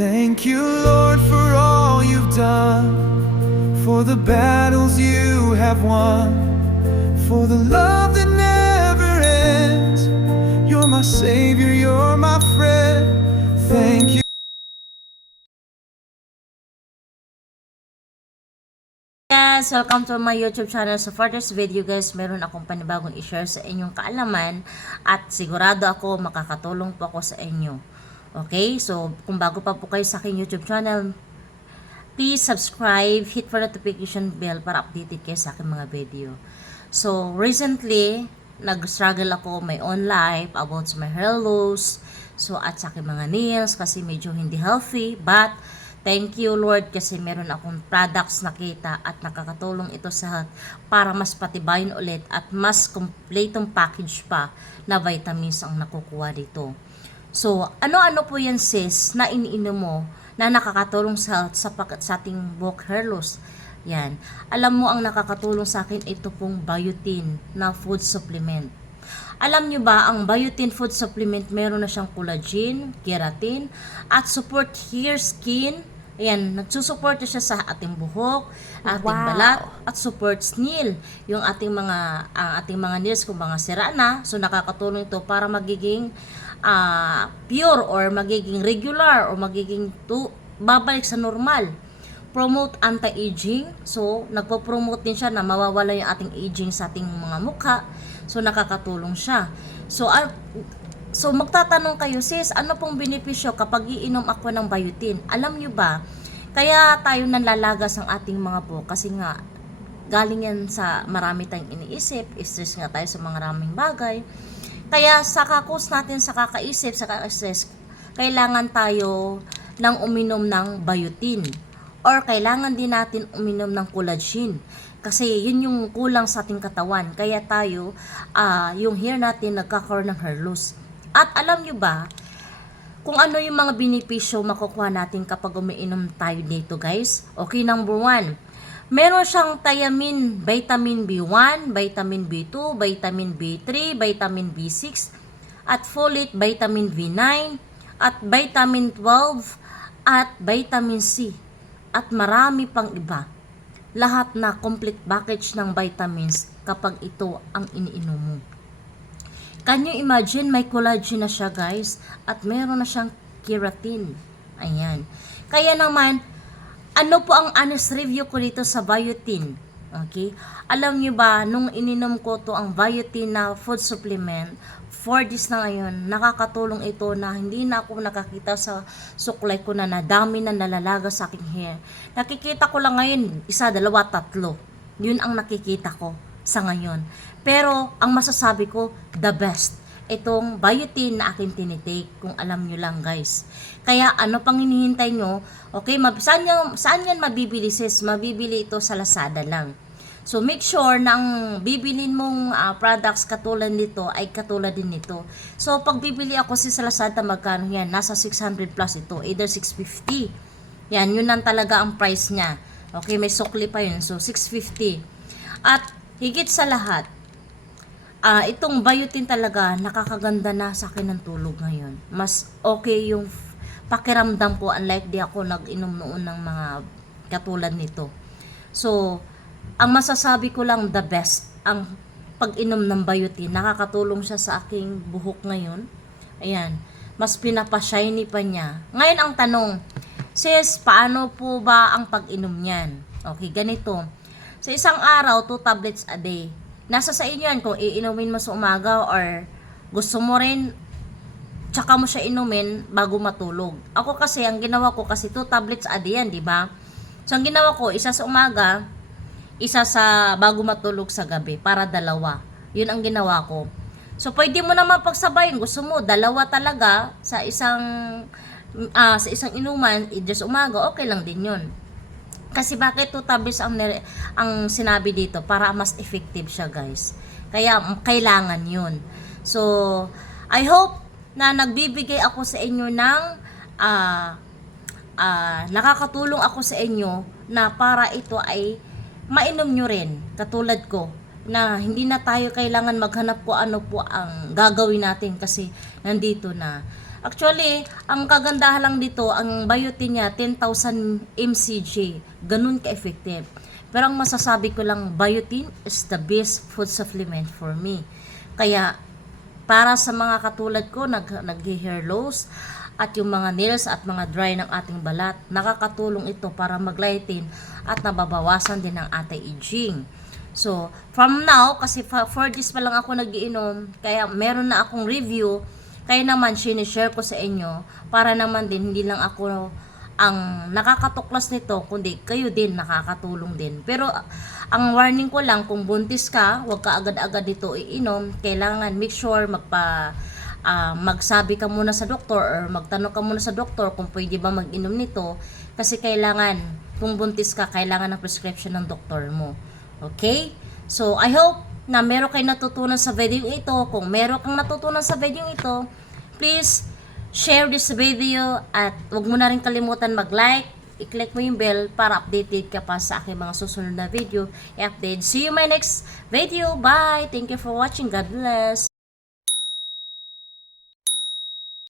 Thank you, Lord, for all you've done, for the battles you have won, for the love that never ends. You're my Savior, you're my friend. Thank you. Guys, welcome to my YouTube channel. So for this video guys, meron akong panibagong i-share sa inyong kaalaman at sigurado ako makakatulong po ako sa inyo. Okay, so kung bago pa po kayo sa aking YouTube channel, please subscribe, hit for notification bell para updated kayo sa aking mga video. So recently, nag-struggle ako my own life about my hair loss, so at sa aking mga nails kasi medyo hindi healthy, but thank you Lord kasi meron akong products nakita at nakakatulong ito sa para mas patibayin ulit at mas kompletong package pa na vitamins ang nakukuha dito. So, ano-ano po yan sis na iniinom mo na nakakatulong sa ating buhok hair loss? Yan. Alam mo ang nakakatulong sa akin ito pong biotin na food supplement. Alam nyo ba, ang biotin food supplement meron na siyang collagen, keratin, at support hair skin. Ayan, nagsusupport siya sa ating buhok, ating balat, at supports nail. Yung ating mga nails kung mga sira na, so nakakatulong ito para magiging pure or magiging regular or magiging babalik sa normal. Promote anti-aging, so nagpo-promote din siya na mawawala yung ating aging sa ating mga mukha, so nakakatulong siya. So magtatanong kayo, sis, ano pong benepisyo kapag iinom ako ng biotin? Alam nyo ba, kaya tayo nanlalagas ang ating mga buhok kasi nga galing yan sa marami tayong iniisip, stress nga tayo sa mga maraming bagay. Kaya sa kakos natin sa kakaisip, sa kaka-stress, kailangan tayo ng uminom ng biotin or kailangan din natin uminom ng collagen. Kasi yun yung kulang sa ating katawan. Kaya tayo, yung hair natin nagkakaroon ng hair loss. At alam nyo ba, kung ano yung mga benepisyo makukuha natin kapag umiinom tayo dito guys? Okay, number 1. Meron siyang thiamine, vitamin B1, vitamin B2, vitamin B3, vitamin B6, at folate, vitamin B9, at vitamin 12, at vitamin C, at marami pang iba. Lahat na complete package ng vitamins kapag ito ang iniinom mo. Can you imagine, may collagen na siya guys, at meron na siyang keratin. Ayan. Kaya naman, ano po ang honest review ko dito sa biotin? Okay? Alam niyo ba, nung ininom ko to ang biotin na food supplement, 4 days na ngayon, nakakatulong ito na hindi na ako nakakita sa suklay ko na dami na nalalaga sa aking hair. Nakikita ko lang ngayon, 1, 2, 3. Yun ang nakikita ko sa ngayon. Pero, ang masasabi ko, the best. Itong biotin na aking tinitake, kung alam nyo lang guys. Kaya ano pang hinihintay nyo? Okay, saan yan mabibili sis? Mabibili ito sa Lazada lang. So make sure na ang bibilin mong products katulad nito ay katulad din nito. So pag bibili ako sa Lazada, magkano yan? Nasa 600 plus ito, either 650. Yan, yun lang talaga ang price niya. Okay, may sukli pa yun. So 650. At higit sa lahat, itong biotin talaga nakakaganda na sa akin ng tulog ngayon. Mas okay yung pakiramdam ko, unlike di ako nag-inom noon ng mga katulad nito. So, ang masasabi ko lang, the best ang pag-inom ng biotin. Nakakatulong siya sa aking buhok ngayon. Ayan, mas pinapa-shiny pa niya. Ngayon ang tanong, sis, paano po ba ang pag-inom niyan? Okay, ganito. Sa isang araw, 2 tablets a day. Nasa sa inyo yan kung iinumin mo sa umaga or gusto mo rin tsaka mo siya inumin bago matulog. Ako kasi, ang ginawa ko kasi 2 tablets a day yan, di ba? So, ang ginawa ko, isa sa umaga, isa sa bago matulog sa gabi, para 2. Yun ang ginawa ko. So, pwede mo naman pagsabayin. Gusto mo, 2 talaga sa isang inuman, either sa umaga, okay lang din yun. Kasi bakit 2 tablets ang sinabi dito? Para mas effective siya guys. Kaya kailangan yun. So, I hope na nagbibigay ako sa inyo ng nakakatulong ako sa inyo na para ito ay mainom nyo rin. Katulad ko na hindi na tayo kailangan maghanap po ano po ang gagawin natin kasi nandito na. Actually, ang kagandahan lang dito, ang biotin niya 10,000 mcg. Ganun ka-effective. Pero ang masasabi ko lang, biotin is the best food supplement for me. Kaya, para sa mga katulad ko, nag-hair loss, at yung mga nails at mga dry ng ating balat, nakakatulong ito para mag-lighten at nababawasan din ang anti-aging. So, from now, kasi for this pa lang ako nagiinom, kaya meron na akong review, kaya naman sinishare ko sa inyo, para naman din hindi lang ako ang nakakatuklas nito, kundi kayo din nakakatulong din. Pero ang warning ko lang, kung buntis ka, huwag ka agad-agad dito iinom. Kailangan make sure magsabi ka muna sa doktor or magtanong ka muna sa doktor kung pwede ba mag-inom nito. Kasi kailangan, kung buntis ka, kailangan ng prescription ng doktor mo. Okay? So, I hope na meron kayo natutunan sa video ito. Kung meron kang natutunan sa video ito, please share this video at huwag mo na rin kalimutan mag-like, i-click mo yung bell para updated ka pa sa aking mga susunod na video i-update. See you in my next video. Bye! Thank you for watching. God bless!